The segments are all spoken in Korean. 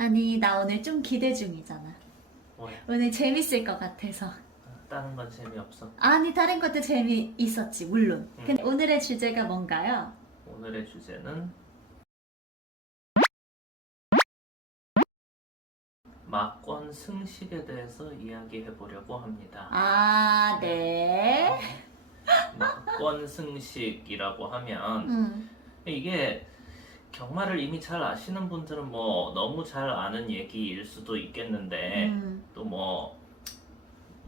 아니, 나 오늘 좀 기대 중이잖아. 뭐야? 오늘 재밌을 것 같아서. 다른 건 재미없어. 아니, 다른 것도 재미있었지, 물론. 응. 근데 오늘의 주제가 뭔가요? 오늘의 주제는 막권 승식에 대해서 이야기해 보려고 합니다. 아, 네. 막권 승식이라고 하면 음, 이게 경마를 이미 잘 아시는 분들은 뭐 너무 잘 아는 얘기일 수도 있겠는데 또 뭐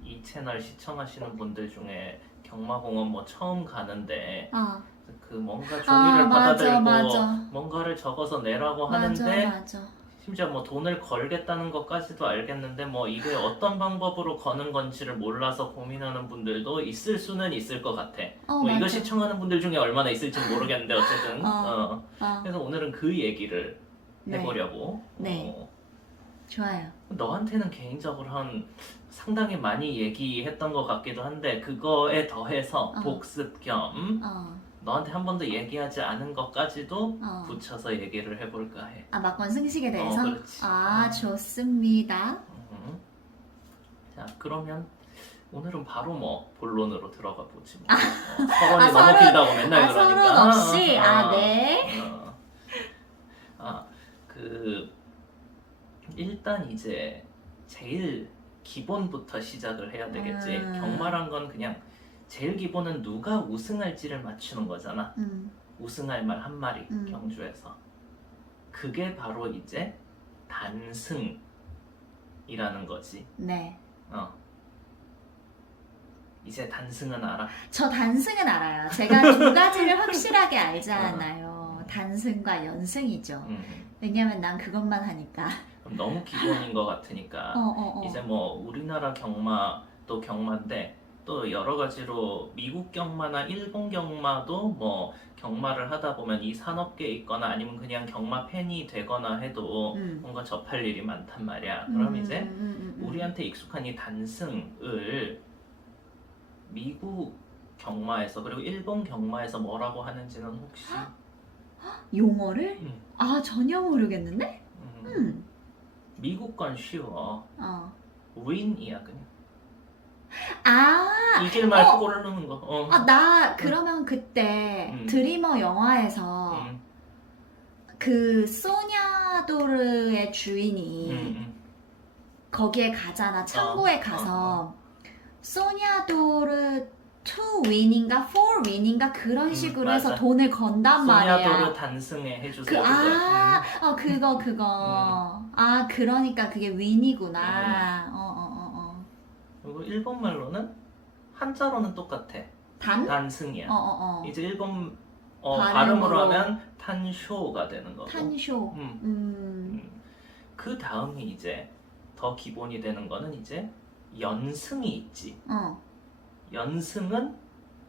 이 채널 시청하시는 분들 중에 경마공원 뭐 처음 가는데 어. 그 뭔가 종이를 맞아, 받아들고 맞아. 뭔가를 적어서 내라고 맞아, 하는데 맞아. 심지어 뭐 돈을 걸겠다는 것까지도 알겠는데 뭐 이게 어떤 방법으로 거는 건지를 몰라서 고민하는 분들도 있을 수는 있을 것 같아. 뭐 이거 맞아. 시청하는 분들 중에 얼마나 있을지 모르겠는데 어쨌든 어. 그래서 오늘은 그 얘기를 네. 해보려고. 네. 좋아요. 너한테는 개인적으로 한 상당히 많이 얘기했던 것 같기도 한데 그거에 더해서 복습 겸 어. 너한테 한 번도 얘기하지 않은 것까지도 어. 붙여서 얘기를 해볼까 해. 아, 막권 승식에 대해서? 그렇지. 아, 좋습니다. 자, 그러면 오늘은 바로 뭐 본론으로 들어가 보지 뭐. 서론이 너무 서론- 길다고 맨날 그러니까. 서론 없이? 네. 일단 이제 제일 기본부터 시작을 해야 되겠지. 음. 경마란 건 그냥 제일 기본은 누가 우승할지를 맞추는 거잖아. 우승할 말 한 마리 경주에서. 그게 바로 이제 단승이라는 거지. 네. 이제 단승은 알아? 저 단승은 알아요. 제가 두 가지를 확실하게 알지 않아요. 단승과 연승이죠. 왜냐면 난 그것만 하니까. 그럼 너무 기본인 것 같으니까 이제 뭐 우리나라 경마도 경마인데 또 여러 가지로 미국 경마나 일본 경마도 뭐 경마를 하다 보면 이 산업계에 있거나 아니면 그냥 경마 팬이 되거나 해도 뭔가 접할 일이 많단 말이야. 그럼 이제 우리한테 익숙한 이 단승을 미국 경마에서 그리고 일본 경마에서 뭐라고 하는지는 혹시 용어를? 음. 아, 전혀 모르겠는데? 미국 건 쉬워. 어. 윈이야 그냥. 아, 이길 말 고르는 거. 나 그러면 그때 드리머 영화에서 그 소냐도르의 주인이 거기에 가잖아. 창고에 가서 소냐도르 2 윈인가 4 윈인가 그런 식으로 해서 맞아. 돈을 건단 말이야. 소냐도르 단승에 해주세요. 그거. 아, 그러니까 그게 윈이구나. 그리고 일본 말로는 한자로는 똑같아. 단? 단승이야. 이제 일본 발음으로 발음으로 하면 탄쇼가 되는 거고. 탄쇼. 그 다음이 이제 더 기본이 되는 거는 이제 연승이 있지. 연승은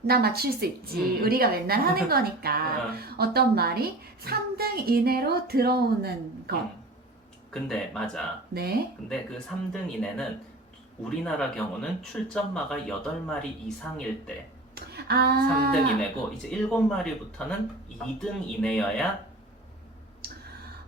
나 맞출 수 있지. 우리가 맨날 하는 거니까. 어떤 말이 3등 이내로 들어오는 것. 근데 맞아. 네. 근데 그 3등 이내는 우리나라 경우는 출전마가 8마리 이상일 때 3등 이내고 이제 7마리부터는 2등 이내여야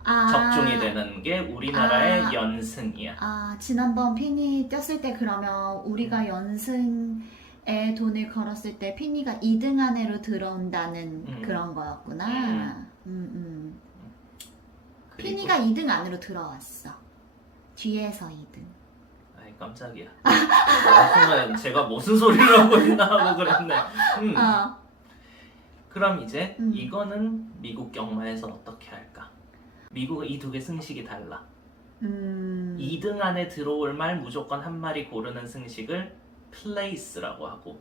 적중이 되는 게 우리나라의 연승이야. 지난번 핀이 뛰었을 때 그러면 우리가 연승에 돈을 걸었을 때 핀이가 2등 안으로 들어온다는 그런 거였구나. 핀이가 2등 안으로 들어왔어. 뒤에서 2등. 아이 깜짝이야. 순간 제가 무슨 소리를 하고 있나 하고 그랬네. 그럼 이제 이거는 미국 경마에서 어떻게 할까? 미국은 이 두 개 승식이 달라. 2등 안에 들어올 말 무조건 한 마리 고르는 승식을 place라고 하고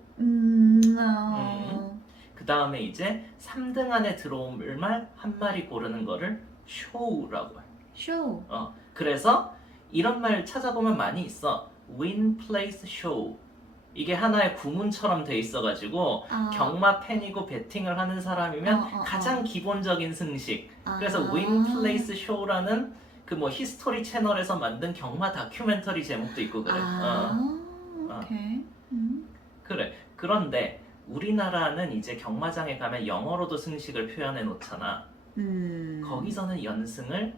그 다음에 이제 3등 안에 들어올 말 한 마리 고르는 거를 show라고 해. 쇼. 그래서 이런 말 찾아보면 많이 있어. win, place, show. 이게 하나의 구문처럼 돼 있어가지고 경마 팬이고 베팅을 하는 사람이면 가장 기본적인 승식. 그래서 win, place, show라는 그 뭐 히스토리 채널에서 만든 경마 다큐멘터리 제목도 있고 그래. 오케이. 그래. 그런데 우리나라는 이제 경마장에 가면 영어로도 승식을 표현해 놓잖아. 거기서는 연승을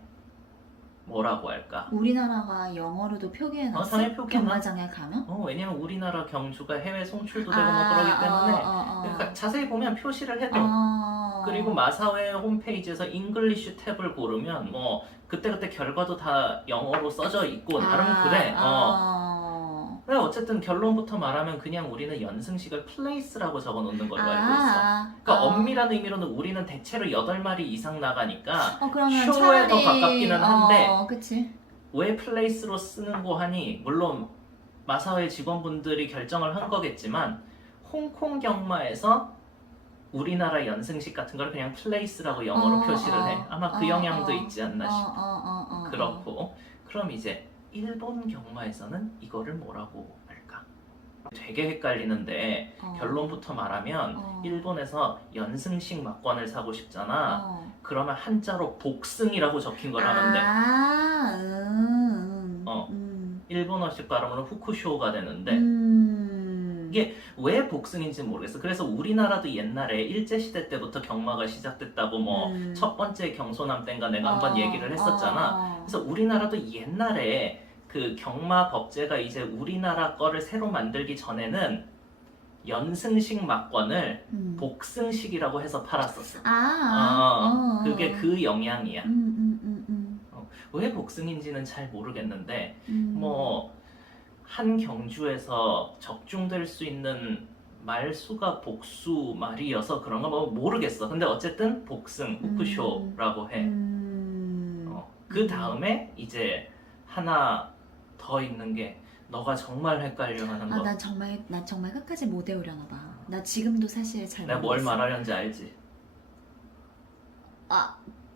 뭐라고 할까? 우리나라가 영어로도 표기해놨어? 당연히 표기해놔. 경마장에 가면? 왜냐면 우리나라 경주가 해외 송출도 되고 뭐 그러기 때문에 그러니까 자세히 보면 표시를 해둬. 그리고 마사회 홈페이지에서 잉글리쉬 탭을 고르면 뭐 그때그때 결과도 다 영어로 써져 있고 나름 그래. 근데 어쨌든 결론부터 말하면 그냥 우리는 연승식을 플레이스라고 적어놓는 걸로 알고 있어. 그러니까 엄밀한 의미로는 우리는 대체로 8마리 이상 나가니까 그러면 쇼에 더 차라리- 가깝기는 한데 그치. 왜 플레이스로 쓰는 거 하니 물론 마사회 직원분들이 결정을 한 거겠지만 홍콩 경마에서 우리나라 연승식 같은 걸 그냥 플레이스라고 영어로 표시를 해. 아마 그 영향도 있지 않나 싶어. 그렇고 그럼 이제 일본 경마에서는 이거를 뭐라고 할까? 되게 헷갈리는데 결론부터 말하면 일본에서 연승식 막권을 사고 싶잖아. 그러면 한자로 복승이라고 적힌 걸 하면 돼. 일본어식 발음으로 후쿠쇼가 되는데 이게 왜 복승인지 모르겠어. 그래서 우리나라도 옛날에 일제시대 때부터 경마가 시작됐다고 뭐 첫 번째 경소남 땐가 내가 한번 얘기를 했었잖아. 그래서 우리나라도 옛날에 그 경마 법제가 이제 우리나라 거를 새로 만들기 전에는 연승식 막권을 복승식이라고 해서 팔았었어. 그게 그 영향이야. 왜 복승인지는 잘 모르겠는데 뭐 한 경주에서 적중될 수 있는 말수가 복수 말이어서 그런가 뭐 모르겠어. 근데 어쨌든 복승, 후쿠쇼라고 해. 그 다음에 이제 하나 더 있는 게 너가 정말 헷갈려하는 거. 난 정말 끝까지 못 외우려나 봐. 나 지금도 사실 잘 내가 뭘 모르겠어. 말하려는지 알지?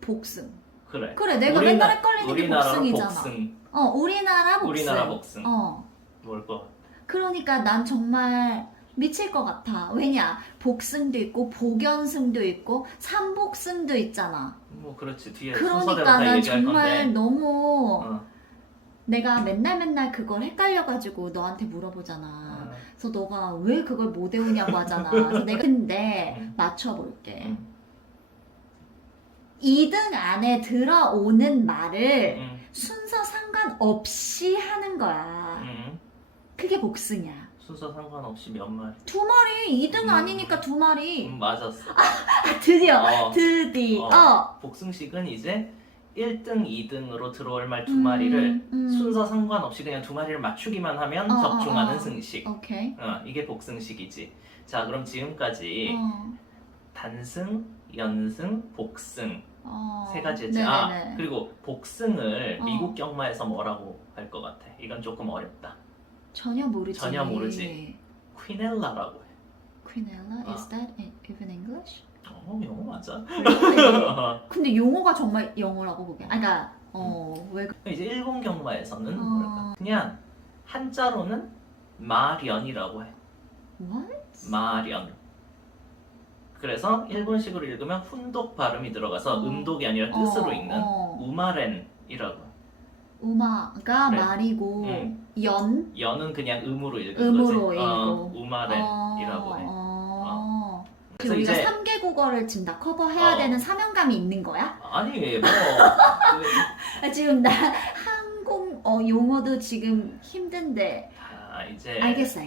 복승. 그래. 내가 맨날 헷갈리는 게 우리나라 복승이잖아. 복승. 우리나라 복승. 우리나라 복승. 뭘 거? 그러니까 난 정말 미칠 것 같아. 왜냐? 복승도 있고 복연승도 있고 삼복승도 있잖아. 뭐 그렇지. 뒤에 순서대로 그러니까 다 난 얘기할 정말 건데. 너무 내가 맨날 그걸 헷갈려가지고 너한테 물어보잖아. 그래서 너가 왜 그걸 못 외우냐고 하잖아. 그래서 내가 근데 맞춰볼게. 2등 안에 들어오는 말을 순서 상관없이 하는 거야. 그게 복승이야. 순서 상관없이 몇 마리? 2마리. 2등 아니니까 2마리. 맞았어. 드디어. 복승식은 이제 1등, 2등으로 들어올 말 2마리를 순서 상관없이 그냥 2마리를 맞추기만 하면 적중하는 승식. 오케이. 이게 복승식이지. 자, 그럼 지금까지 단승, 연승, 복승 세 가지지. 네네네. 그리고 복승을 미국 경마에서 뭐라고 할 것 같아? 이건 조금 어렵다. 전혀 모르지. 퀴넬라라고 해. Quinella? Is that even English? 영어 맞아. 근데 용어가 정말 영어라고 보게. 그러니까 왜? 이제 일본 경마에서는 뭘까? 그냥 한자로는 마련이라고 해. What? 마련. 그래서 일본식으로 읽으면 훈독 발음이 들어가서 음독이 아니라 뜻으로 읽는 우마렌이라고 해. 우마가 그래. 말이고 연은 그냥 음으로 읽은 음으로 거지. 읽고. 우마렌이라고 해. 그래서 우리가 3개 국어를 지금 다 커버해야 되는 사명감이 있는 거야? 아니 뭐 지금 나 항공 용어도 지금 힘든데. 이제 알겠어.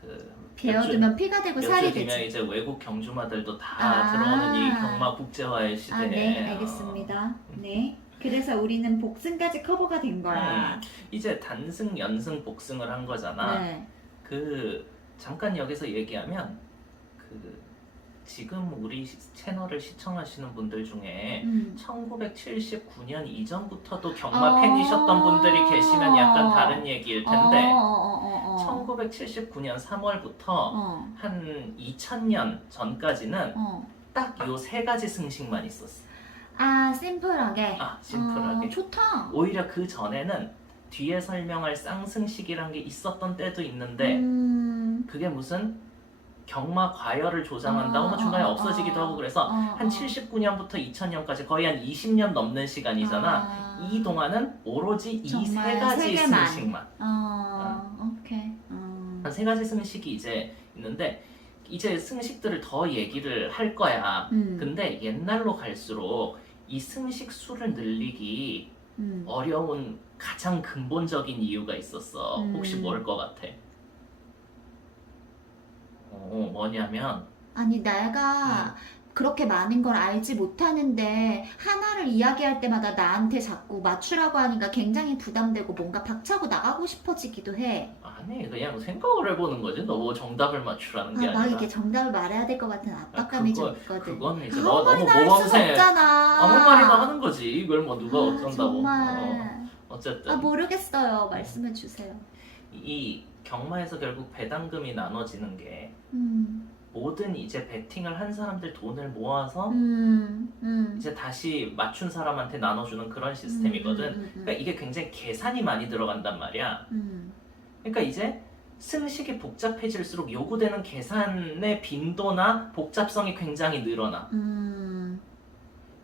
그 배워두면 피가 되고 살이 몇 주 뒤면 되지. 이제 외국 경주마들도 다 들어오는 이 경마 국제화의 시대에. 네, 알겠습니다. 네. 그래서 우리는 복승까지 커버가 된 거야. 이제 단승, 연승, 복승을 한 거잖아. 네. 잠깐 여기서 얘기하면 지금 우리 채널을 시청하시는 분들 중에 1979년 이전부터도 경마 팬이셨던 분들이 계시면 약간 다른 얘기일 텐데 1979년 3월부터 한 2000년 전까지는 딱 요 세 가지 승식만 있었어. 심플하게. 심플하게. 좋다. 오히려 그 전에는 뒤에 설명할 쌍승식이란 게 있었던 때도 있는데 그게 무슨 경마 과열을 조장한다고 뭐 중간에 없어지기도 하고 그래서 한 79년부터 2000년까지 거의 한 20년 넘는 시간이잖아. 이 동안은 오로지 이 세 가지 승식만. 오케이. 한 세 가지 승식이 이제 있는데 이제 승식들을 더 얘기를 할 거야. 근데 옛날로 갈수록 이 승식 수를 늘리기 어려운 가장 근본적인 이유가 있었어. 혹시 뭘 것 같아? 뭐냐면 아니 내가 그렇게 많은 걸 알지 못하는데 하나를 이야기할 때마다 나한테 자꾸 맞추라고 하니까 굉장히 부담되고 뭔가 박차고 나가고 싶어지기도 해. 아니 그냥 생각을 해보는 거지. 너 뭐 정답을 맞추라는 게 막 아니라. 이게 정답을 말해야 될 것 같은 압박감이 좀 있거든. 그건 이제 아무 너 너무 말이나 할 수가 모범생. 없잖아. 아무 말이나 하는 거지. 이걸 뭐 누가 어쩐다고. 정말. 어쨌든 모르겠어요. 말씀해 주세요. 이 경마에서 결국 배당금이 나눠지는 게 모든 이제 베팅을 한 사람들 돈을 모아서 이제 다시 맞춘 사람한테 나눠주는 그런 시스템이거든. 그러니까 이게 굉장히 계산이 많이 들어간단 말이야. 그러니까 이제 승식이 복잡해질수록 요구되는 계산의 빈도나 복잡성이 굉장히 늘어나.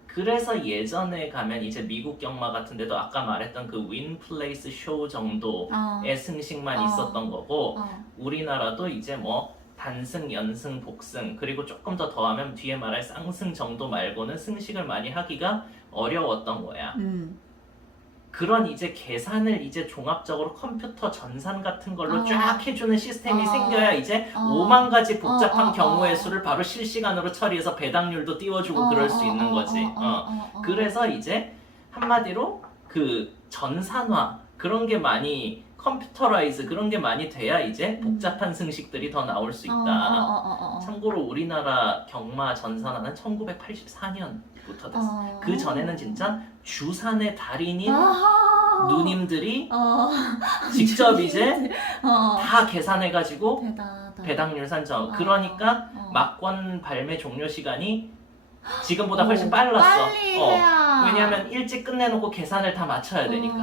그래서 예전에 가면 이제 미국 경마 같은 데도 아까 말했던 그 윈플레이스 쇼 정도의 승식만 있었던 거고 우리나라도 이제 뭐 단승, 연승, 복승 그리고 조금 더 더하면 뒤에 말할 쌍승 정도 말고는 승식을 많이 하기가 어려웠던 거야. 그런 이제 계산을 이제 종합적으로 컴퓨터 전산 같은 걸로 쫙 해주는 시스템이 생겨야 이제 5만 가지 복잡한 경우의 수를 바로 실시간으로 처리해서 배당률도 띄워주고 그럴 수 있는 거지. 그래서 이제 한마디로 그 전산화 그런 게 많이 컴퓨터라이즈 그런 게 많이 돼야 이제 복잡한 승식들이 더 나올 수 있다. 참고로 우리나라 경마 전산화는 1984년부터 됐어. 그 전에는 진짜 주산의 달인인 누님들이 직접 이제 다 계산해가지고 대단하다. 배당률 산정. 그러니까 막권 발매 종료 시간이 지금보다 훨씬 빨랐어. 빨리 해야. 왜냐하면 일찍 끝내놓고 계산을 다 맞춰야 되니까.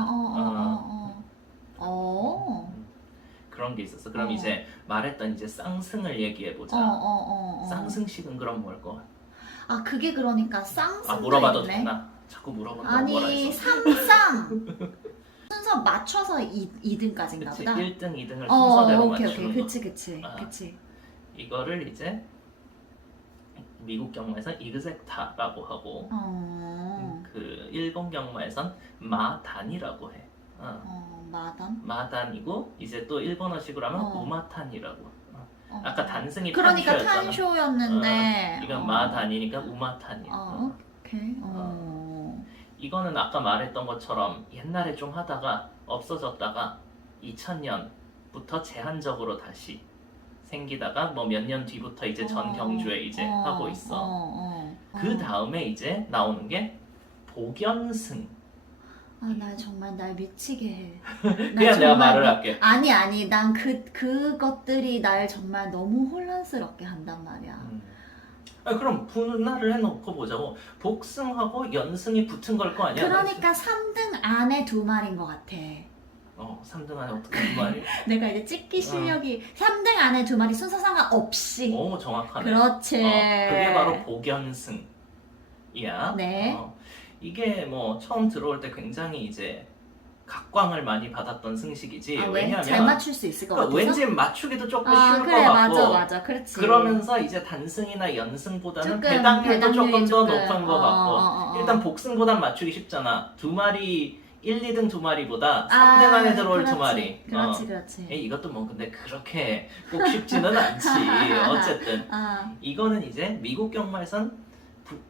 그런 게 있었어. 그럼 이제 말했던 이제 쌍승을 얘기해 보자. 쌍승식은 그럼 뭘 거? 그게 그러니까 쌍승도 물어봐도 있네. 되나? 자꾸 물어본다고 뭐라 아니 했어? 삼쌍 순서 맞춰서 2등까지인가 그치, 보다. 1등, 2등을 순서대로 오케이. 맞추는 거. 그치. 이거를 이제 미국 경마에서 이그젝타라고 하고 그 일본 경마에선 마단이라고 해. 마단이고 이제 또 일본어식으로 하면 우마탄이라고. 아까 단승이 그러니까 탄쇼였잖아. 탄쇼였는데 이건 마단이니까 우마탄이야. 오케이. 이거는 아까 말했던 것처럼 옛날에 좀 하다가 없어졌다가 2000년부터 제한적으로 다시 생기다가 뭐 몇 년 뒤부터 이제 전 경주에 이제 하고 있어. 그 다음에 이제 나오는 게 복연승. 나 정말 날 미치게 해. 그냥 내가 말을 할게. 아니, 난 그것들이 날 정말 너무 혼란스럽게 한단 말이야. 그럼 분할을 해놓고 보자고. 복승하고 연승이 붙은 걸 거 아니야? 그러니까 3등 안에 2마리인 것 같아. 3등 안에 어떻게 2마리? 내가 이제 찍기 실력이 3등 안에 2마리 순서 상관없이. 오, 정확하네. 그렇지. 그게 바로 복연승이야. 네. 이게 뭐 처음 들어올 때 굉장히 이제 각광을 많이 받았던 승식이지. 왜냐면 잘 맞출 수 있을 것 같아서? 왠지 맞추기도 조금 쉬울 것 그래, 같고. 맞아, 그렇지. 그러면서 이제 단승이나 연승보다는 조금 배당률도 조금 더 조금. 높은 것 같고. 일단 복승보단 맞추기 쉽잖아. 2마리 1, 2등 2마리보다 3등 안에 들어올 2마리. 그렇지. 이것도 뭐 근데 그렇게 꼭 쉽지는 않지. 어쨌든 이거는 이제 미국 경마에선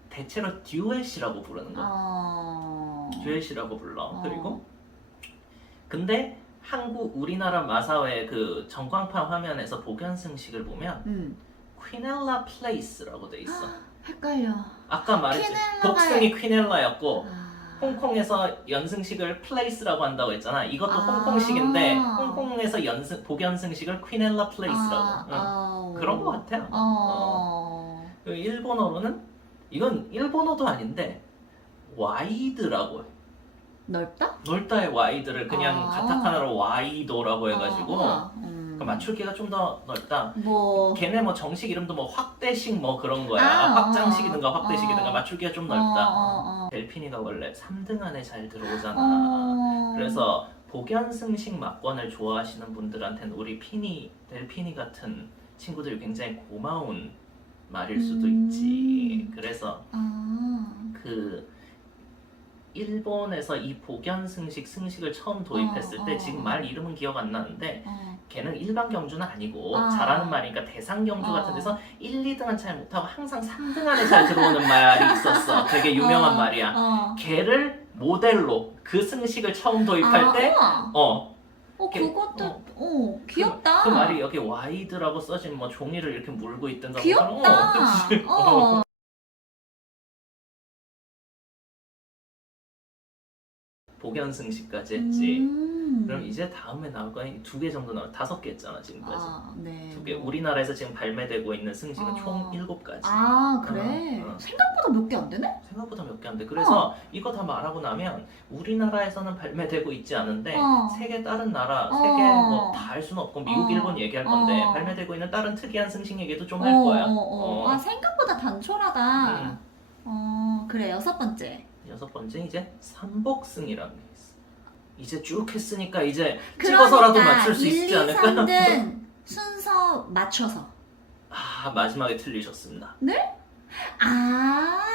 대체로 듀엣이라고 부르는 거. 듀엣이라고 불러. 그리고 근데 우리나라 마사회 그 전광판 화면에서 복연승식을 보면 퀴넬라 플레이스라고 돼 있어. 헷갈려. 아까 말했지. 복승이 퀴넬라였고 홍콩에서 연승식을 플레이스라고 한다고 했잖아. 이것도 홍콩식인데 홍콩에서 복연승식을 퀴넬라 플레이스라고. 그런 거 같아요. 일본어로는 이건 일본어도 아닌데 와이드라고 해. 넓다의 와이드를 그냥 가타카나로 와이도라고 해가지고 그러니까 맞출기가 좀 더 넓다. 걔네 뭐 정식 이름도 뭐 확대식 뭐 그런 거야. 확장식이든가 확대식이든가 맞출기가 좀 넓다. 델피니가 원래 3등 안에 잘 들어오잖아. 그래서 복연승식 막권을 좋아하시는 분들한테는 우리 델피니 같은 친구들이 굉장히 고마운 말일 수도 있지. 그래서 그 일본에서 이 복연승식 승식을 처음 도입했을 때 지금 말 이름은 기억 안 나는데 걔는 일반 경주는 아니고 잘하는 말이니까 대상 경주 같은 데서 1, 2등은 잘 못하고 항상 3등 안에 잘 들어오는 말이 있었어. 되게 유명한 말이야. 걔를 모델로 그 승식을 처음 도입할 때 그것도 귀엽다. 그 말이 여기 와이드라고 써진 뭐 종이를 이렇게 물고 있던가 귀엽다. 그치? 복연승식까지 했지. 그럼 이제 다음에 나올 거는 2개 정도 나올 5개 했잖아 지금까지. 네. 2개. 우리나라에서 지금 발매되고 있는 승식은 총 7가지. 그래? 생각보다 몇 개 안 되네? 생각보다 몇 개 안 돼. 그래서 이거 다 말하고 나면 우리나라에서는 발매되고 있지 않은데 세계 다른 나라, 세계 뭐 다 할 수는 없고 미국, 일본 얘기할 건데 발매되고 있는 다른 특이한 승식 얘기도 좀 할 거야. 생각보다 단촐하다. 그래 6번째. 6번째 이제 삼복승이라는 게 있어. 이제 쭉 했으니까 이제 찍어서라도 맞출 수 있지 않을까? 1, 2, 3등 순서 맞춰서. 마지막에 틀리셨습니다. 네?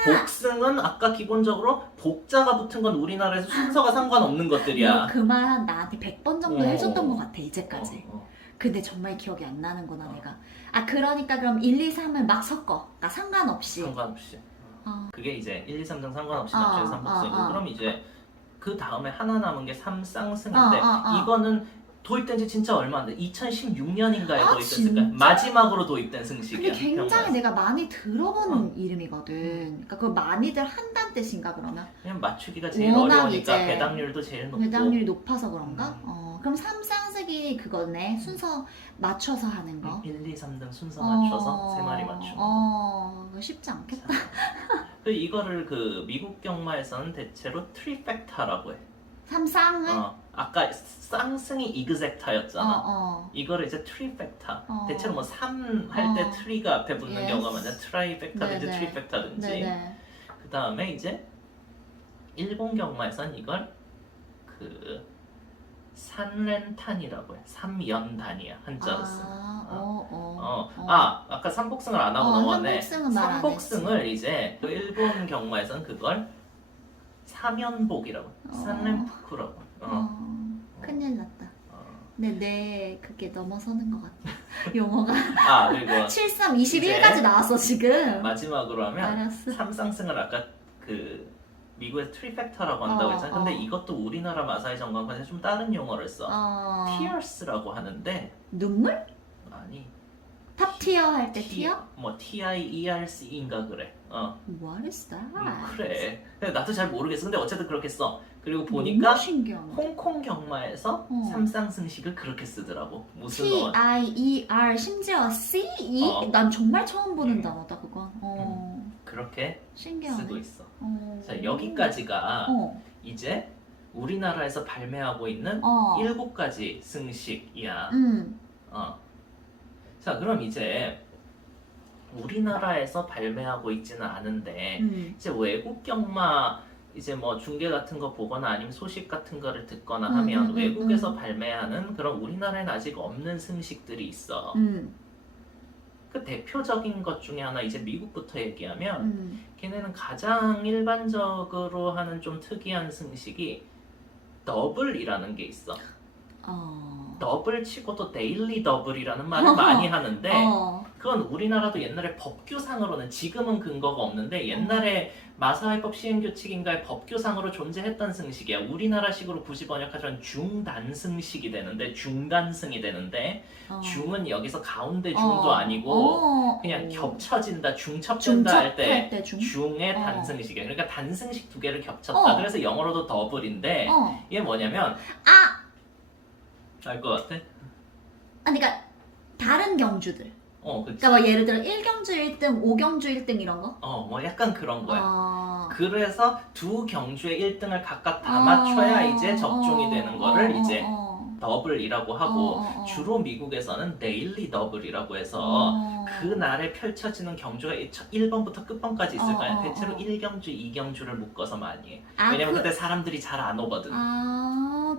복승은 아까 기본적으로 복자가 붙은 건 우리나라에서 순서가 상관없는 것들이야. 그 말 한 나한테 100번 정도 해줬던 것 같아 이제까지. 근데 정말 기억이 안 나는구나 내가. 그러니까 그럼 1, 2, 3을 막 섞어. 그러니까 상관없이. 그게 이제 1, 2, 3등 상관없이 맞추는 삼복승이고 그럼 이제 그 다음에 하나 남은 게 삼쌍승인데 이거는 도입된 지 진짜 얼마 안 돼. 2016년인가에 도입됐을 거야. 마지막으로 도입된 승식이야. 근데 굉장히 내가 많이 들어본 이름이거든. 그러니까 그걸 많이들 한다는 뜻인가 그러면? 그냥 맞추기가 제일 어려우니까 배당률도 제일 높고. 배당률이 높아서 그런가? 그럼 삼쌍승이 그거네. 순서 맞춰서 하는 거. 1, 2, 3등 순서 맞춰서 3마리 맞추는 거. 그거 쉽지 않겠다. 이거를 그 미국 경마에서는 대체로 트리팩타라고 해. 삼쌍을? 아까 쌍승이 이그젝타였잖아. 이거를 이제 트리팩타. 대체로 뭐 3 할 때 트리가 앞에 붙는 경우가 많아. 트라이팩타든지 트리팩타든지. 그 다음에 이제 일본 경마에서는 이걸 그 산렌탄이라고 해. 3연단이야 한자로 쓰면. 아까 삼복승을 안 하고 넘어왔네. 삼복승을 이제 그 일본 경마에서는 그걸 삼연복이라고 산렌푸쿠라고. 큰일 났다. 내 그게 넘어서는 것 같아. 용어가. 그리고 7, 3, 21까지 나왔어 지금. 마지막으로 하면 알았어. 삼쌍승을 아까 그 미국에서 트리팩터라고 한다고 했잖아. 근데 이것도 우리나라 마사이 정관관에서 좀 다른 용어를 써. 티어스라고 하는데. 눈물? 아니. 탑티어 할 때 티어? 뭐 TIERC인가 그래. What is that? 그래. 나도 잘 모르겠어. 근데 어쨌든 그렇게 써. 그리고 보니까 홍콩 경마에서 삼쌍승식을 그렇게 쓰더라고. 무슨 TIER 심지어 CE? 난 정말 처음 보는 단어다 그건. 그렇게 신기하네. 쓰고 있어. 자, 여기까지가 이제 우리나라에서 발매하고 있는 7가지 승식이야. 자, 그럼 이제 우리나라에서 발매하고 있지는 않은데 이제 외국 경마 이제 뭐 중계 같은 거 보거나 아니면 소식 같은 거를 듣거나 하면 외국에서 발매하는 그런 우리나라에는 아직 없는 승식들이 있어. 그 대표적인 것 중에 하나 이제 미국부터 얘기하면 걔네는 가장 일반적으로 하는 좀 특이한 승식이 더블이라는 게 있어. 더블 치고도 데일리 더블이라는 말을 많이 하는데 그건 우리나라도 옛날에 법규상으로는 지금은 근거가 없는데 옛날에 마사회법 시행규칙인가의 법규상으로 존재했던 승식이야. 우리나라식으로 굳이 번역하자면 중단승식이 되는데 중단승이 되는데 중은 여기서 가운데 중도 아니고 그냥 겹쳐진다 중첩된다 할 때 중의 단승식이야. 그러니까 단승식 2개를 겹쳤다. 그래서 영어로도 더블인데 이게 뭐냐면 알 것 같아? 그러니까 다른 경주들. 그치. 그러니까 뭐 예를 들어 1경주 1등, 5경주 1등 이런 거? 뭐 약간 그런 거야. 그래서 2경주의 1등을 각각 다 맞춰야 이제 적중이 되는 거를 이제 더블이라고 하고 주로 미국에서는 데일리 더블이라고 해서 그날에 펼쳐지는 경주가 1번부터 끝번까지 있을 거야. 대체로 1경주, 2경주를 묶어서 많이 해. 왜냐면 그때 사람들이 잘 안 오거든.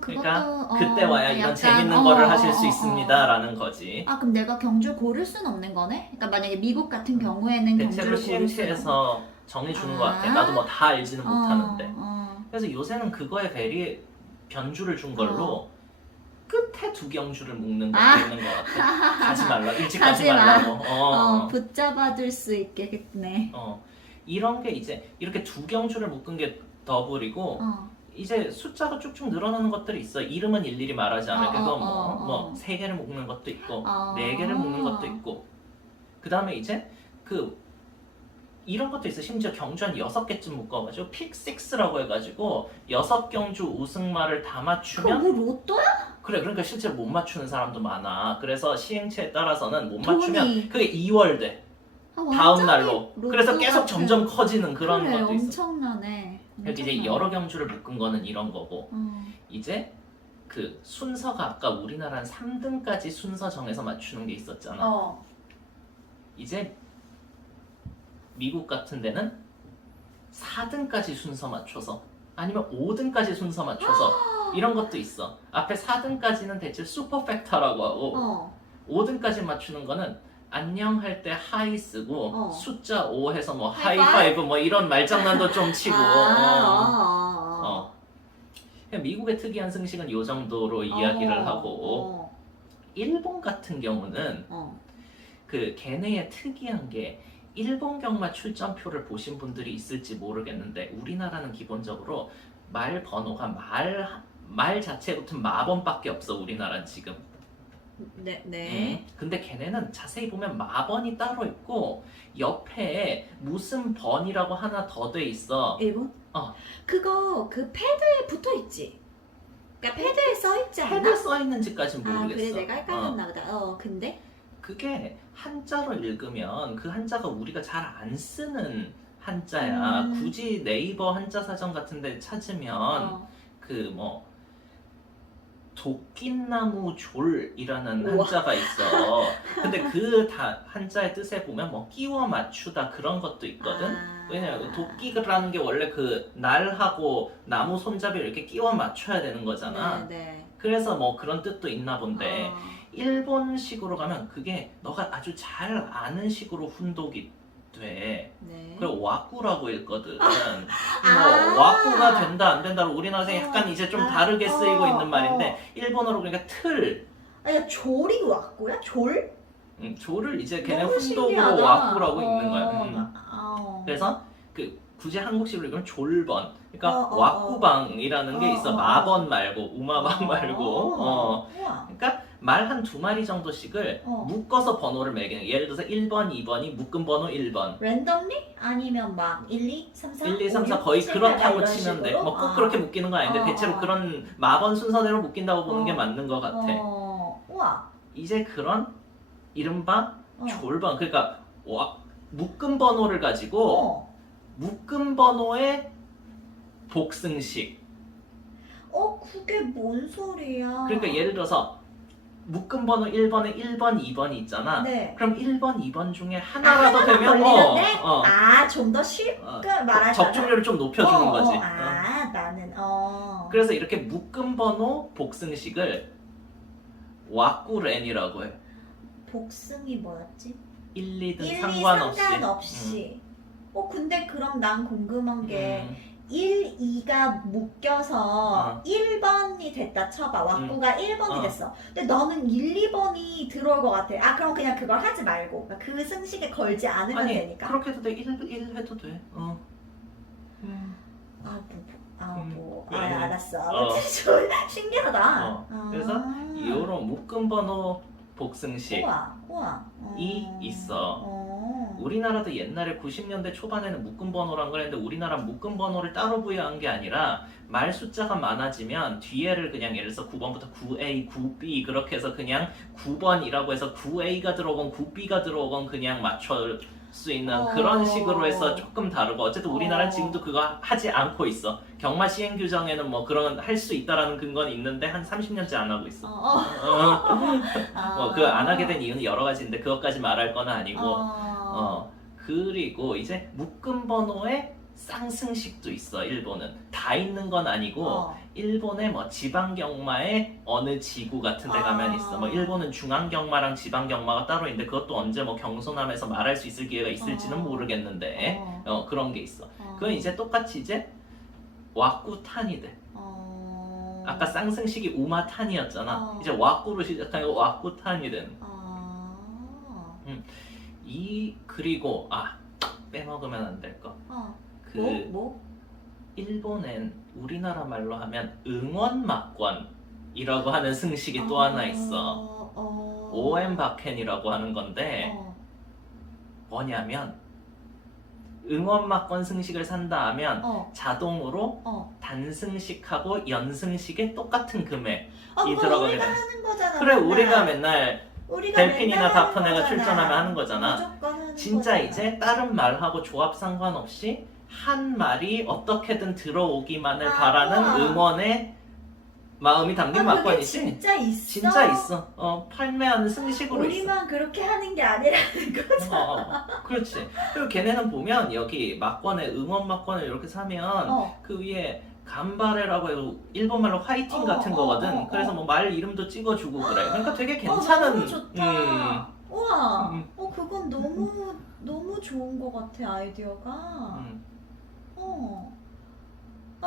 그러니까 그때 와야 이런 재밌는 거를 하실 수 있습니다 라는 거지. 그럼 내가 경주를 고를 순 없는 거네? 그러니까 만약에 미국 같은 경우에는 대체로 경주를 고를 수 시행체에서 정해주는 것 같아. 나도 뭐 다 알지는 못하는데. 그래서 요새는 그거에 변주를 준 걸로 끝에 두 경주를 묶는 것도 있는 것 같아. 가지 말라. 일찍 가지 말라고. 붙잡아둘 수 있겠네. 이런 게 이제 이렇게 두 경주를 묶은 게 더블이고 이제 숫자가 쭉쭉 늘어나는 것들이 있어. 이름은 일일이 말하지 않을 게 뭐 세 개를 묶는 것도 있고 네 개를 묶는 것도 있고 그 다음에 이제 이런 것도 있어. 심지어 경주 한 6개쯤 묶어가지고 픽6라고 해가지고 6경주 우승말을 다 맞추면 그거 뭐 로또야? 그래. 그러니까 실제로 못 맞추는 사람도 많아. 그래서 시행체에 따라서는 못 맞추면 그게 2월 돼. 다음 날로. 그래서 계속 점점 커지는 그런 것도 있어. 엄청나네. 이렇게 이제 여러 경주를 묶은 거는 이런 거고 이제 그 순서가 아까 우리나라는 3등까지 순서 정해서 맞추는 게 있었잖아. 이제 미국 같은 데는 4등까지 순서 맞춰서 아니면 5등까지 순서 맞춰서 이런 것도 있어. 앞에 4등까지는 대체 슈퍼팩터라고 하고 5등까지 맞추는 거는 안녕 할 때 하이 쓰고 숫자 5 해서 뭐 하이파이브 뭐 이런 말장난도 좀 치고 미국의 특이한 승식은 이 정도로 이야기를 하고 일본 같은 경우는 그 걔네의 특이한 게 일본 경마 출전표를 보신 분들이 있을지 모르겠는데 우리나라는 기본적으로 말 번호가 말 자체에 붙은 마번밖에 없어. 우리나라는 지금. 네. 근데 걔네는 자세히 보면 마번이 따로 있고 옆에 무슨 번이라고 하나 더 돼 있어. 일본? 그거 그 패드에 붙어 있지. 그러니까 패드에 써 있지 않나? 패드에 써 있는지까지는 모르겠어. 그래 내가 헷갈렸나 보다. 근데 그게 한자로 읽으면 그 한자가 우리가 잘 안 쓰는 한자야. 굳이 네이버 한자 사전 같은 데 찾으면 그 뭐 도끼나무 졸이라는 한자가 있어. 근데 그 한자의 뜻에 보면 뭐 끼워 맞추다 그런 것도 있거든. 왜냐면 도끼라는 게 원래 그 날하고 나무 손잡이를 이렇게 끼워 맞춰야 되는 거잖아. 그래서 뭐 그런 뜻도 있나 본데 일본식으로 가면 그게 너가 아주 잘 아는 식으로 훈독이 돼. 그리고 와꾸라고 읽거든. 뭐 와꾸가 된다 안 된다로 우리나라에서 약간 이제 좀 다르게 쓰이고 있는 말인데 일본어로 그러니까 틀. 졸이 와꾸야? 졸? 졸을 이제 걔네 훈독으로 와꾸라고 읽는 거야. 그래서 그 굳이 한국식으로 읽으면 졸번. 그러니까 와꾸방이라는 게 있어. 마번 말고 우마방 말고. 그러니까 말 한 2마리 정도씩을 묶어서 번호를 매기는 거야. 예를 들어서 1번, 2번이 묶은 번호 1번. 랜덤리? 아니면 막 1, 2, 3, 4? 1, 2, 3, 4 거의 그렇다고 치면 돼. 뭐 꼭 그렇게 묶이는 건 아닌데 대체로 그런 마번 순서대로 묶인다고 보는 게 맞는 것 같아. 우와. 이제 그런 이른바 졸번. 그러니까 묶은 번호를 가지고 묶은 번호의 복승식. 그게 뭔 소리야? 그러니까 예를 들어서 묶은 번호 1번에 1번, 2번이 있잖아. 그럼 1번, 2번 중에 하나라도 되면 좀 더 쉽게 말하자. 적중률을 좀 높여주는 거지. 나는 그래서 이렇게 묶은 번호 복승식을 와꾸렌이라고 해. 복승이 뭐였지? 1, 2등 1, 2 상관없이. 상관없이. 근데 그럼 난 궁금한 게 1, 2가 묶여서 1번이 됐다 쳐봐. 와꾸가 1번이 됐어. 근데 나는 1, 2번이 들어올 것 같아. 그럼 그냥 그걸 하지 말고 그 승식에 걸지 않으면 되니까. 그렇게 해도 돼. 1 해도 돼. 알았어. 신기하다. 그래서 이런 묶은 번호 복승식이 우와. 있어. 우리나라도 옛날에 90년대 초반에는 묶음 번호란 걸 했는데 우리나라 묶음 번호를 따로 부여한 게 아니라 말 숫자가 많아지면 뒤에를 그냥 예를 들어서 9번부터 9A, 9B 그렇게 해서 그냥 9번이라고 해서 9A가 들어오건 9B가 들어오건 그냥 맞출 수 있는 그런 식으로 해서 조금 다르고 어쨌든 우리나라는 지금도 그거 하지 않고 있어. 경마 시행 규정에는 뭐 그런 할 수 있다라는 근거는 있는데 한 30년째 안 하고 있어. 뭐 그 안 하게 된 이유는 여러 가지인데 그것까지 말할 건 아니고. 그리고 이제 묶음 번호의 쌍승식도 있어. 일본은 다 있는 건 아니고 일본의 뭐 지방 경마의 어느 지구 같은 데 가면 있어. 뭐 일본은 중앙 경마랑 지방 경마가 따로 있는데 그것도 언제 뭐 경선하면서 말할 수 있을 기회가 있을지는 모르겠는데 그런 게 있어. 그건 이제 똑같이 이제 왁구탄이 돼. 아까 쌍승식이 우마탄이었잖아. 이제 왁구로 시작하고 왁구탄이 되는. 그리고 빼먹으면 안 될 거. 뭐? 일본엔 우리나라 말로 하면 응원막권이라고 하는 승식이 또 하나 있어. 오엠바켄이라고 하는 건데 뭐냐면 응원막권 승식을 산다 하면 자동으로 단승식하고 연승식에 똑같은 금액이 들어가게 돼. 하는 거잖아. 그래, 맨날. 우리가 맨날 델핀이나 맨날 다프네가 하는 출전하면 거잖아. 하는 거잖아. 무조건 하는 진짜 거잖아. 이제 다른 말하고 조합 상관없이 한 말이 어떻게든 들어오기만을 바라는 응원의 마음이 담긴 그게 막권이지. 진짜 있어? 진짜 있어. 팔매하는 승식으로 있어. 우리만 그렇게 하는 게 아니라는 거잖아. 그렇지. 그리고 걔네는 보면 여기 막권에 응원 막권을 이렇게 사면 그 위에 간바레라고 해도 일본말로 화이팅 같은 거거든. 그래서 뭐 말 이름도 찍어주고 그래. 그러니까 되게 괜찮은. 너무 좋다. 우와. 그건 너무 좋은 거 같아, 아이디어가.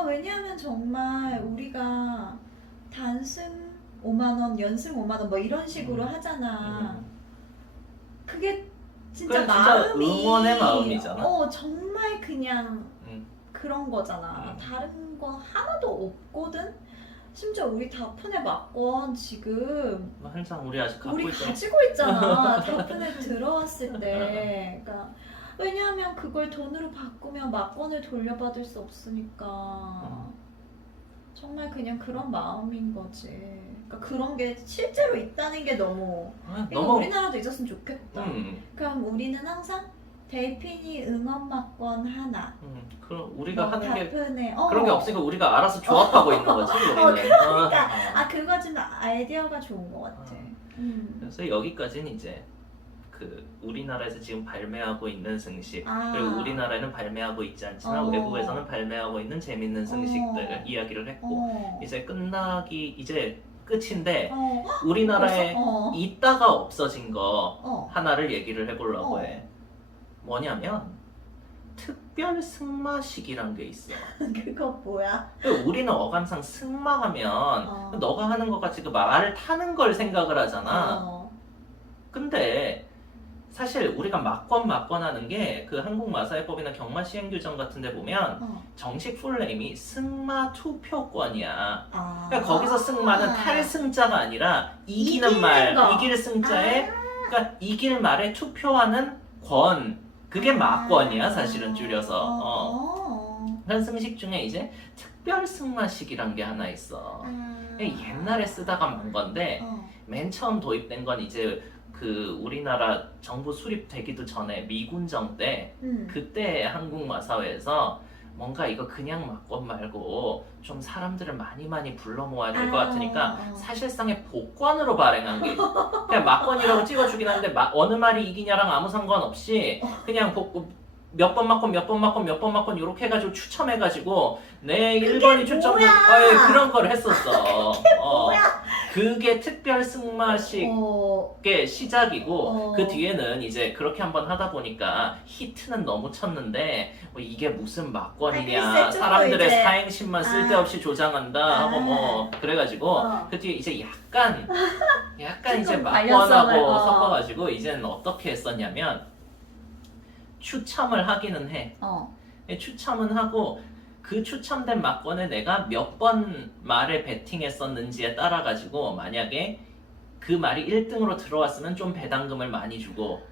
왜냐하면 정말 우리가 단승 5만원, 연승 5만원 뭐 이런 식으로 하잖아. 그게 진짜 그래, 진짜 마음이 응원의 마음이잖아. 정말 그냥 그런 거잖아. 다른 건 하나도 없거든? 심지어 우리 다프네 막권 지금 항상 우리 아직 갖고 우리 있잖아. 가지고 있잖아. 다프네 들어왔을 때. 그러니까 왜냐하면 그걸 돈으로 바꾸면 막권을 돌려받을 수 없으니까 정말 그냥 그런 마음인 거지. 그러니까 그런 게 실제로 있다는 게 너무 이거 우리나라도 있었으면 좋겠다. 그럼 우리는 항상 델핀이 응원 막권 하나. 그럼 우리가 하는 게 다프네. 그런 게 없으니까 우리가 알아서 조합하고 있는 거지. 그러니까 그거 좀 아이디어가 좋은 것 같아. 그래서 여기까지는 이제 그 우리나라에서 지금 발매하고 있는 승식, 그리고 우리나라에는 발매하고 있지 않지만 외국에서는 발매하고 있는 재밌는 승식들 이야기를 했고 이제 이제 끝인데 우리나라에 있다가 없어진 거 하나를 얘기를 해보려고 해. 뭐냐면 특별 승마식이란 게 있어. 그거 뭐야? 우리는 어감상 승마하면 너가 하는 것 같이 그 말을 타는 걸 생각을 하잖아. 근데 사실 우리가 막권 하는 게 그 한국 마사회법이나 경마 시행 규정 같은 데 보면 정식 풀네임이 승마 투표권이야. 그러니까 거기서 승마는 탈승자가 아니라 이기는 말, 이길 승자에 그러니까 이길 말에 투표하는 권. 그게 막권이야, 사실은 줄여서. 그런 승식 중에 이제 특별 승마식이란 게 하나 있어. 옛날에 쓰다가 만 건데 맨 처음 도입된 건 이제 그 우리나라 정부 수립되기도 전에 미군정 때 그때 한국 마사회에서 뭔가 이거 그냥 막권 말고 좀 사람들을 많이 불러 모아야 될 것 같으니까 사실상의 복권으로 발행한 게 그냥 막권이라고 찍어주긴 하는데 어느 말이 이기냐랑 아무 상관없이 그냥 몇 번 막권 이렇게 해가지고 추첨해가지고 내 1번이 추첨 그런 걸 했었어. 그게 특별 승마식의 시작이고 그 뒤에는 이제 그렇게 한번 하다 보니까 히트는 너무 쳤는데 이게 무슨 막권이냐, 사람들의 사행심만 쓸데없이 조장한다 하고 뭐 그래가지고 그 뒤에 이제 약간 이제 막권하고 섞어가지고 이제는 어떻게 했었냐면 추첨을 하기는 해. 추첨은 하고 그 추첨된 막권에 내가 몇 번 말에 베팅했었는지에 따라 가지고 만약에 그 말이 1등으로 들어왔으면 좀 배당금을 많이 주고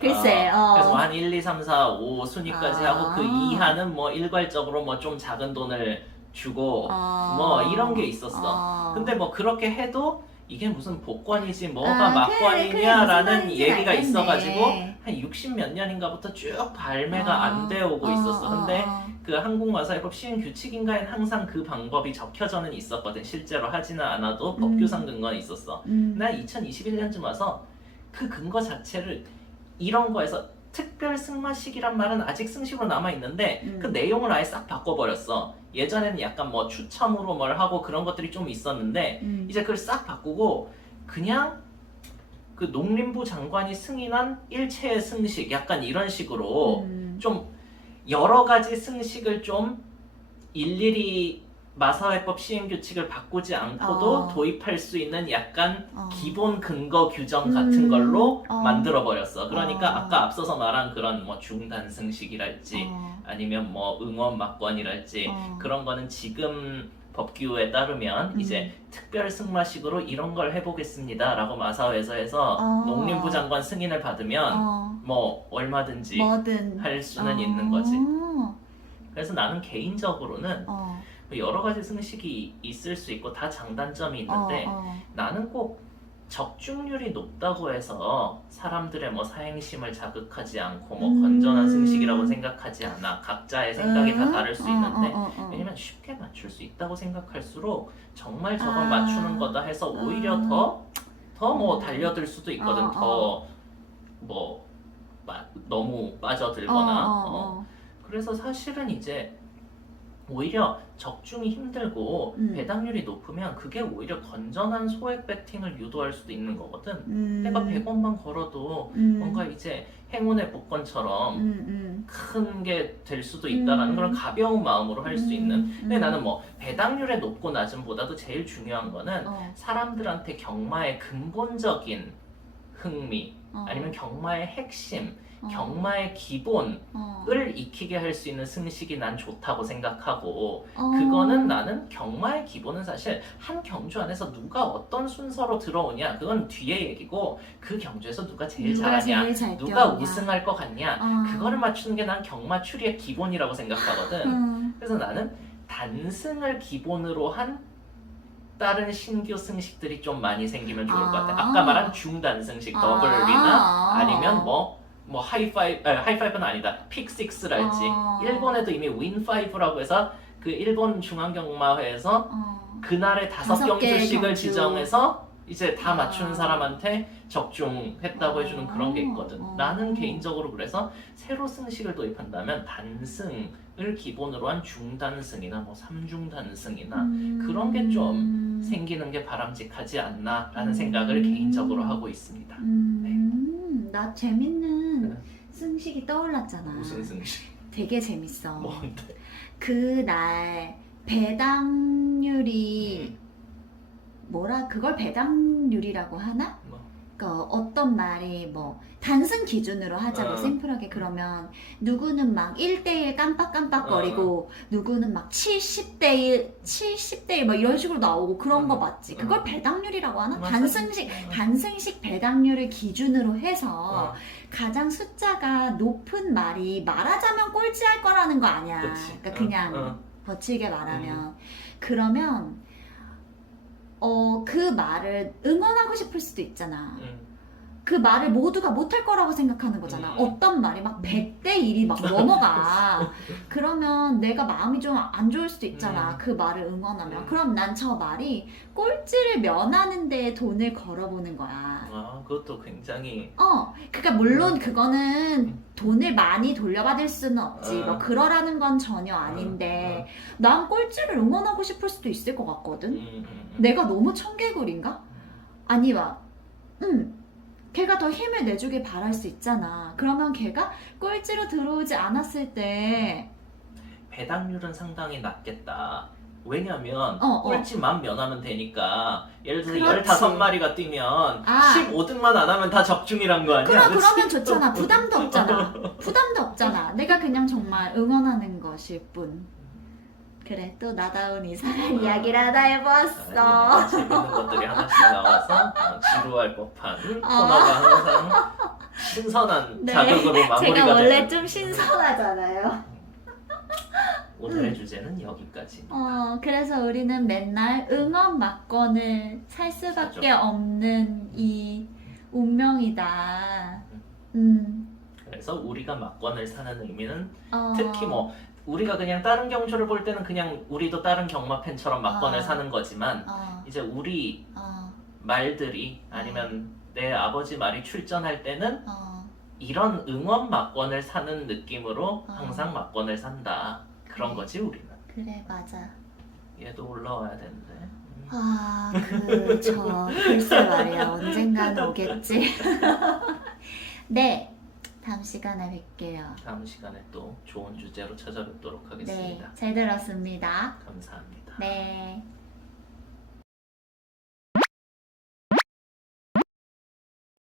글쎄. 그래서 한 1, 2, 3, 4, 5 순위까지 하고 그 이하는 뭐 일괄적으로 뭐 좀 작은 돈을 주고 뭐 이런 게 있었어. 근데 뭐 그렇게 해도 이게 무슨 복권이지 뭐가 막권이냐라는 얘기가 알겠네. 있어가지고 한 60 몇 년인가부터 쭉 발매가 안 되어 오고 있었어. 근데 그 한국마사회법 시행 규칙인가엔 항상 그 방법이 적혀져는 있었거든. 실제로 하지는 않아도 법규상 근거는 있었어. 나 2021년쯤 와서 그 근거 자체를 이런 거에서 특별 승마식이란 말은 아직 승식으로 남아있는데 그 내용을 아예 싹 바꿔버렸어. 예전에는 약간 뭐 추첨으로 뭘 하고 그런 것들이 좀 있었는데 이제 그걸 싹 바꾸고 그냥 그 농림부 장관이 승인한 일체의 승식 약간 이런 식으로 좀 여러 가지 승식을 좀 일일이 마사회법 시행규칙을 바꾸지 않고도 도입할 수 있는 약간 기본 근거 규정 같은 걸로 만들어버렸어. 그러니까 아까 앞서서 말한 그런 뭐 중단 승식이랄지 아니면 뭐 응원 막권이랄지 그런 거는 지금 법규에 따르면 이제 특별 승마식으로 이런 걸 해보겠습니다 라고 마사회에서 해서 농림부 장관 승인을 받으면 뭐 얼마든지 뭐든 할 수는 있는 거지. 그래서 나는 개인적으로는 여러 가지 승식이 있을 수 있고 다 장단점이 있는데 나는 꼭 적중률이 높다고 해서 사람들의 뭐 사행심을 자극하지 않고 뭐 건전한 승식이라고 생각하지 않아. 각자의 생각이 다 다를 수 있는데 왜냐면 쉽게 맞출 수 있다고 생각할수록 정말 저걸 맞추는 거다 해서 오히려 더 뭐 달려들 수도 있거든. 더 뭐 너무 빠져들거나 그래서 사실은 이제 오히려 적중이 힘들고 배당률이 높으면 그게 오히려 건전한 소액 배팅을 유도할 수도 있는 거거든. 내가 100원만 걸어도 뭔가 이제 행운의 복권처럼 큰 게 될 수도 있다라는 그런 가벼운 마음으로 할 수 있는. 근데 나는 뭐 배당률의 높고 낮음보다도 제일 중요한 거는 사람들한테 경마의 근본적인 흥미 아니면 경마의 핵심 경마의 기본을 익히게 할 수 있는 승식이 난 좋다고 생각하고 그거는 나는 경마의 기본은 사실 한 경주 안에서 누가 어떤 순서로 들어오냐 그건 뒤에 얘기고 그 경주에서 누가 제일 잘하냐 누가 우승할 것 같냐 그거를 맞추는 게 난 경마 추리의 기본이라고 생각하거든. 그래서 나는 단승을 기본으로 한 다른 신규 승식들이 좀 많이 생기면 좋을 것 같아. 아까 말한 중단 승식 더블이나 아니면 뭐 하이파이브는 아니다. 픽6랄지 일본에도 이미 윈5라고 해서 그 일본 중앙경마회에서 그날의 5경주씩을 지정해서 이제 다 맞추는 사람한테 적중했다고 해주는 그런 게 있거든. 나는 개인적으로 그래서 새로 승식을 도입한다면 단승을 기본으로 한 중단승이나 뭐 3중단승이나 그런 게 좀 생기는 게 바람직하지 않나 라는 생각을 개인적으로 하고 있습니다. 나 재밌는 승식이 떠올랐잖아. 무슨 승식? 되게 재밌어. 뭔데? 그날 배당률이 그걸 배당률이라고 하나? 어떤 말이 뭐 단승 기준으로 하자고 심플하게 그러면 누구는 막 1대1 깜빡깜빡거리고 누구는 막 70대1 막 이런 식으로 나오고 그런 거 맞지? 그걸 배당률이라고 하나? 단승식 배당률을 기준으로 해서 가장 숫자가 높은 말이 말하자면 꼴찌할 거라는 거 아니야. 그러니까 그냥 거칠게 말하면 그러면 그 말을 응원하고 싶을 수도 있잖아. 그 말을 모두가 못할 거라고 생각하는 거잖아. 어떤 말이 막 100대 1이 막 넘어가. 그러면 내가 마음이 좀 안 좋을 수도 있잖아. 그 말을 응원하면. 그럼 난 저 말이 꼴찌를 면하는 데에 돈을 걸어보는 거야. 그것도 굉장히 그러니까 물론 그거는 돈을 많이 돌려받을 수는 없지. 뭐 그러라는 건 전혀 아닌데 난 꼴찌를 응원하고 싶을 수도 있을 것 같거든. 내가 너무 청개구리인가? 아니 걔가 더 힘을 내주길 바랄 수 있잖아. 그러면 걔가 꼴찌로 들어오지 않았을 때 배당률은 상당히 낮겠다. 왜냐면 꼴찌만 면하면 되니까 예를 들어서 15마리가 뛰면 15등만 안 하면 다 적중이란 거 아니야? 그러면 좋잖아. 부담도 없잖아. 내가 그냥 정말 응원하는 것일 뿐. 그래, 또 나다운 이상한 이야기를 하나 해보았어. 재밌는 것들이 하나씩 나와서 지루할 법한 코너가 항상 신선한 자극으로 마무리가 제가 원래 되는. 좀 신선하잖아요. 오늘의 주제는 여기까지. 그래서 우리는 맨날 응원 막권을 살 수밖에 없는 이 운명이다. 그래서 우리가 막권을 사는 의미는 특히 뭐 우리가 그냥 다른 경주를 볼 때는 그냥 우리도 다른 경마 팬처럼 막권을 사는 거지만 이제 우리 말들이 아니면 내 아버지 말이 출전할 때는 이런 응원 막권을 사는 느낌으로 항상 막권을 산다. 그런 거지 우리는. 그래 맞아. 얘도 올라와야 되는데. 글쎄 말이야. 언젠가는 오겠지. 네. 다음 시간에 뵐게요. 다음 시간에 또 좋은 주제로 찾아뵙도록 하겠습니다. 네, 잘 들었습니다. 감사합니다. 네.